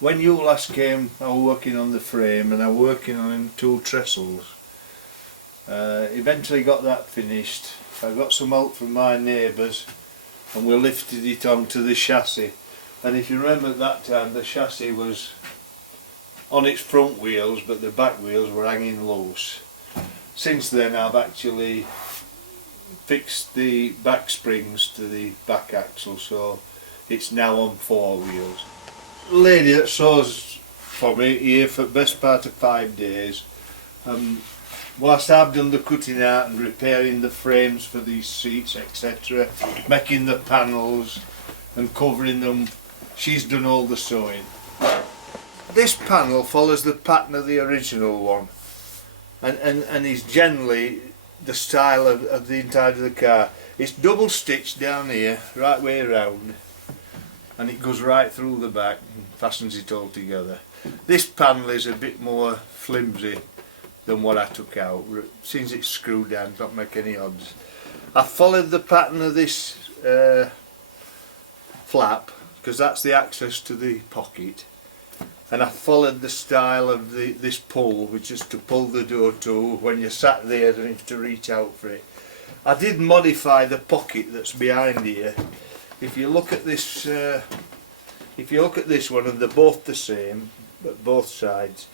When you last came, I was working on the frame and I was working on them 2 trestles. Eventually got that finished. I got some help from my neighbours and we lifted it onto the chassis. And if you remember at that time, the chassis was on its front wheels but the back wheels were hanging loose. Since then I've actually fixed the back springs to the back axle, so it's now on 4 wheels. The lady that sews for me here for the best part of 5 days. Whilst I've done the cutting out and repairing the frames for these seats, etc., making the panels and covering them, she's done all the sewing. This panel follows the pattern of the original one and is generally the style of the inside of the car. It's double stitched down here, right way around, and it goes right through the back and fastens it all together. This panel is a bit more flimsy than what I took out. Since it's screwed down, don't make any odds. I followed the pattern of this flap because that's the access to the pocket, and I followed the style of this pull, which is to pull the door to when you're sat there and you have to reach out for it. I did modify the pocket that's behind here. If you look at this, one, and they're both the same, but both sides.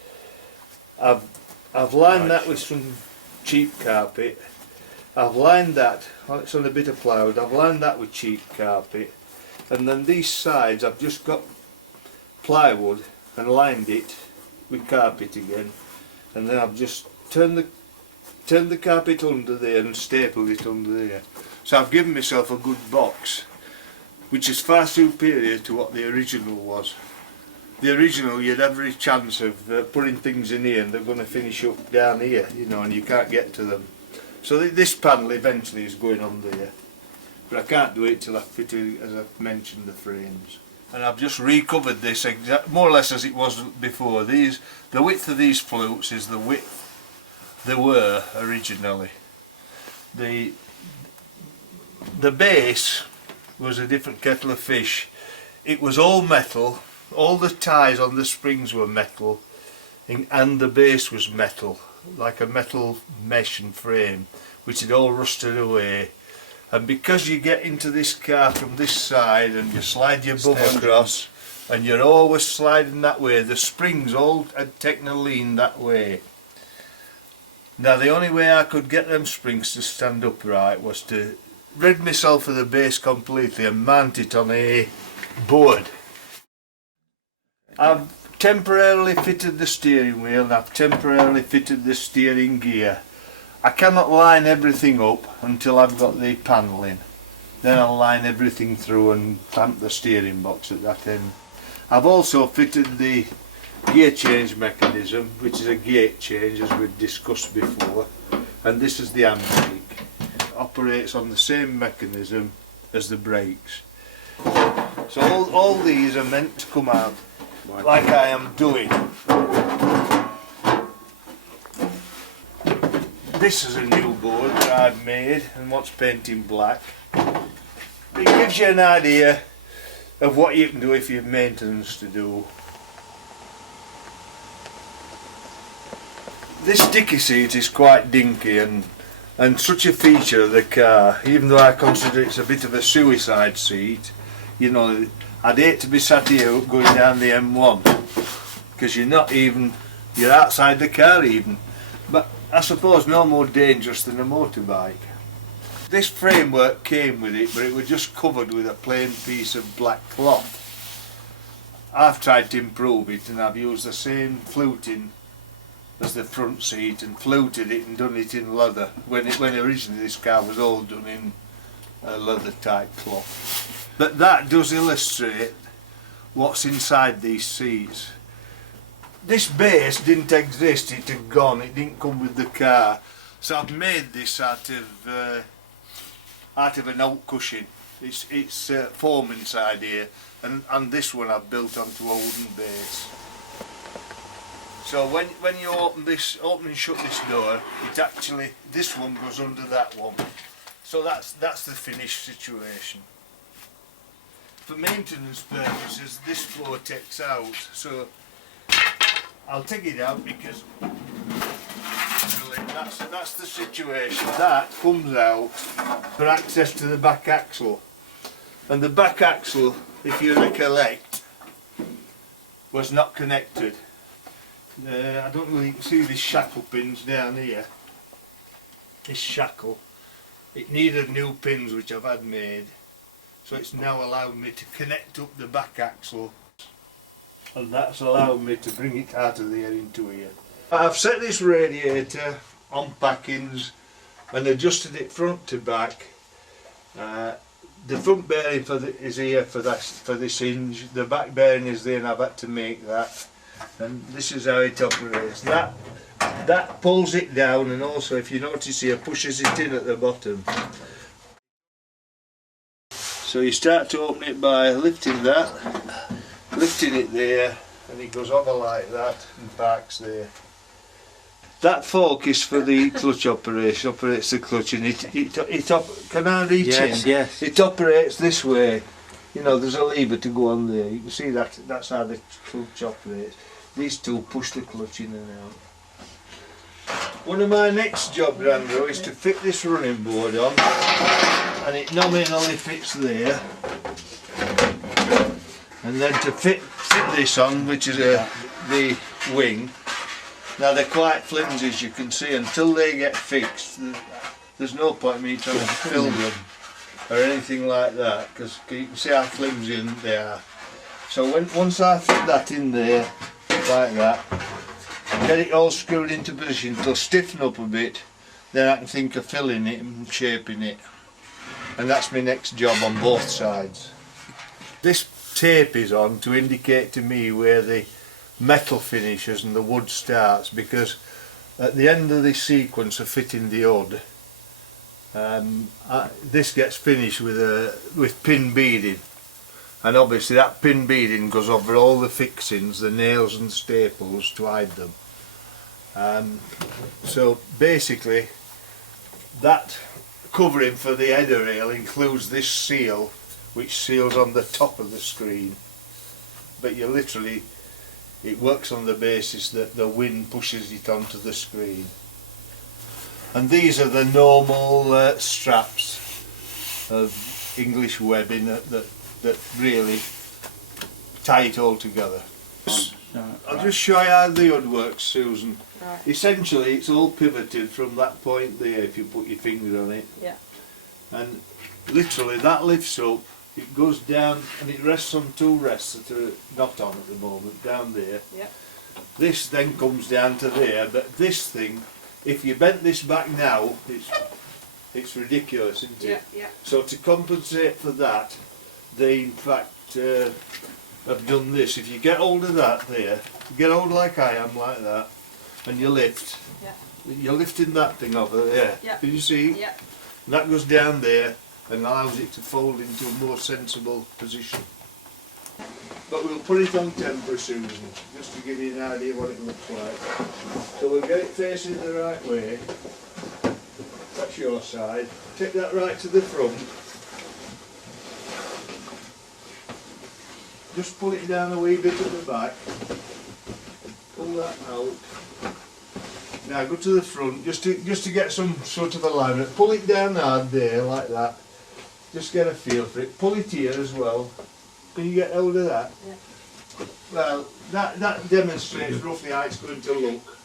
I've lined that with some cheap carpet. I've lined that. It's on a bit of plywood. I've lined that with cheap carpet, and then these sides I've just got plywood and lined it with carpet again, and then I've just turned the carpet under there and stapled it under there. So I've given myself a good box, which is far superior to what the original was. The original, you'd have every chance of putting things in here and they're going to finish up down here, you know, and you can't get to them. So this panel eventually is going on there, but I can't do it till I've fitted, as I've mentioned, the frames. And I've just recovered this more or less as it was before. The width of these flutes is the width they were originally. The base was a different kettle of fish. It was all metal, all the ties on the springs were metal, and the base was metal, like a metal mesh and frame, which had all rusted away. And because you get into this car from this side and you slide your bum across and you're always sliding that way, the springs all had taken a lean that way. Now the only way I could get them springs to stand upright was to rid myself of the base completely and mount it on a board. I've temporarily fitted the steering wheel and I've temporarily fitted the steering gear. I cannot line everything up until I've got the panel in. Then I'll line everything through and clamp the steering box at that end. I've also fitted the gear change mechanism, which is a gate change as we've discussed before, and this is the handbrake. It operates on the same mechanism as the brakes. So all these are meant to come out like I am doing. This is a new board that I've made and what's painted black. It gives you an idea of what you can do if you have maintenance to do. This sticky seat is quite dinky and such a feature of the car, even though I consider it's a bit of a suicide seat. You know, I'd hate to be sat here going down the M1 because you're outside the car even. But I suppose no more dangerous than a motorbike. This framework came with it, but it was just covered with a plain piece of black cloth. I've tried to improve it and I've used the same fluting as the front seat and fluted it and done it in leather, when originally this car was all done in a leather type cloth. But that does illustrate what's inside these seats. This base didn't exist, it had gone, it didn't come with the car. So I've made this out of an oak cushion. It's foam inside here, and this one I've built onto a wooden base. So when you open and shut this door, this one goes under that one. So that's the finished situation. for maintenance purposes this floor takes out, so I'll take it out because that's the situation. That comes out for access to the back axle, and the back axle, if you recollect, was not connected. I don't know if you can see these shackle pins down here. This shackle, it needed new pins which I've had made, so it's now allowed me to connect up the back axle, and that's allowed me to bring it out of there into here. I've set this radiator on packings and adjusted it front to back. The front bearing is here for this hinge, the back bearing is there and I've had to make that, and this is how it operates. That pulls it down, and also if you notice here pushes it in at the bottom. So you start to open it by lifting it there, and it goes over like that and parks there. That fork is for the clutch operation, operates the clutch, and can I reach in? Yes. It operates this way. You know, there's a lever to go on there. You can see that's how the clutch operates. These two push the clutch in and out. One of my next job, Brenda, is to fit this running board on, and it nominally fits there. And then to fit this on, which is the wing. Now they're quite flimsy, as you can see. Until they get fixed, there's no point in me trying to film them or anything like that, because you can see how flimsy they are. So once I fit that in there like that, get it all screwed into position, it'll stiffen up a bit, then I can think of filling it and shaping it. And that's my next job on both sides. This tape is on to indicate to me where the metal finishes and the wood starts, because at the end of this sequence of fitting the hood, this gets finished with pin beading, and obviously that pin beading goes over all the fixings, the nails and staples to hide them. So basically that covering for the header rail includes this seal which seals on the top of the screen, but you literally, it works on the basis that the wind pushes it onto the screen. And these are the normal straps of English webbing that really tie it all together. I'll just show you how the hood works, Susan. Right. Essentially it's all pivoted from that point there if you put your finger on it. Yeah. And literally that lifts up, it goes down and it rests on two rests that are not on at the moment, down there. Yeah. This then comes down to there, but this thing, if you bent this back now, it's ridiculous, isn't it? Yeah, yeah. So to compensate for that, they in fact have done this. If you get hold of that there, get hold like I am, like that, and you lift, you're lifting that thing over there. Yeah. Can you see? Yeah. And that goes down there and allows it to fold into a more sensible position. But we'll put it on temporary, Susan, just to give you an idea what it looks like. So we'll get it facing the right way. That's your side. Take that right to the front. Just pull it down a wee bit at the back. Pull that out. Now go to the front, just to get some sort of alignment. Pull it down hard there, like that. Just get a feel for it. Pull it here as well. Can you get hold of that? Yeah. Well, that demonstrates roughly how it's going to look.